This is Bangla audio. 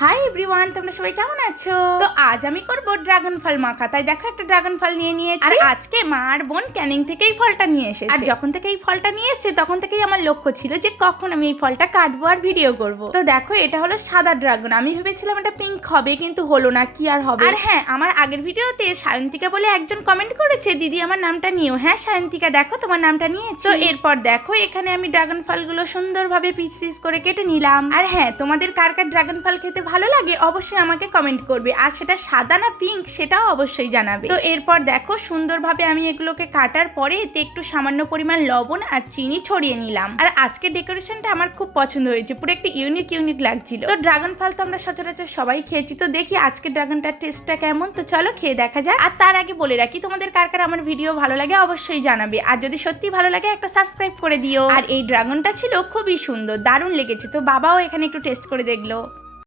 হাই এভরিওয়ান, তোমরা সবাই কেমন আছো? তো আজ আমি করব ড্রাগন ফল মাখা। তাই দেখো একটা ড্রাগন ফল নিয়ে নিয়েছি। আর আজকে মা আর বোন ক্যানিং থেকে এই ফলটা নিয়ে এসেছে। আর যখন থেকে এই ফলটা নিয়ে এসেছে তখন থেকেই আমার লক্ষ্য ছিল যে কখন আমি এই ফলটা কাটবো আর ভিডিও করব। তো দেখো এটা হলো সাদা ড্রাগন। আমি ভেবেছিলাম এটা পিঙ্ক হবে, কিন্তু হলো না, কি আর হবে। আর হ্যাঁ, আমার আগের ভিডিওতে সায়ন্তিকা বলে একজন কমেন্ট করেছে, দিদি আমার নামটা নিও। হ্যাঁ সায়ন্তিকা, দেখো তোমার নামটা নিয়েছি। তো এরপর দেখো এখানে আমি ড্রাগন ফলগুলো সুন্দরভাবে পিস পিস করে কেটে নিলাম। আর হ্যাঁ, তোমাদের কার কার ড্রাগন ফল খেতে ভালো লাগে অবশ্যই আমাকে কমেন্ট করবে, আর সেটা সাদা না পিঙ্ক সেটাও অবশ্যই জানাবে। তো এরপর দেখো সুন্দরভাবে আমি এগুলোকে কাটার পরে এতে একটু সামান্য পরিমাণ লবণ আর চিনি ছড়িয়ে নিলাম। আর আজকে ডেকোরেশনটা আমার খুব পছন্দ হয়েছে, পুরো একটা ইউনিক লাগছিল। তো ড্রাগন ফল তো আমরা সচরাচর সবাই খেয়েছি, তো দেখি আজকে ড্রাগনটার টেস্টটা কেমন। তো চলো খেয়ে দেখা যায়। আর তার আগে বলে রাখি, তোমাদের কার কার আমার ভিডিও ভালো লাগে অবশ্যই জানাবে, আর যদি সত্যি ভালো লাগে একটা সাবস্ক্রাইব করে দিও। আর এই ড্রাগনটা ছিল খুবই সুন্দর, দারুণ লেগেছে। তো বাবাও এখানে একটু টেস্ট করে দেখলো।